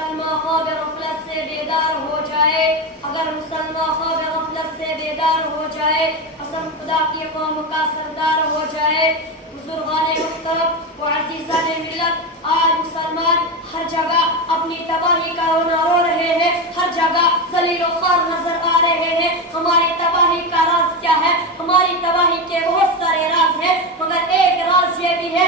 مسلمان خواب غفلت سے بیدار ہو جائے، اگر مسلمان خواب غفلت سے بیدار ہو جائے، قسم خدا کی قوم کا سردار ہو جائے۔ بزرگان محترم و عزیزان ملت، آج مسلمان ہر جگہ اپنی تباہی کا رونا رو رہے ہیں، ہر جگہ ذلیل و خوار نظر آ رہے ہیں۔ ہماری تباہی کا راز کیا ہے؟ ہماری تباہی کے بہت سارے راز ہیں، مگر ایک راز یہ بھی ہے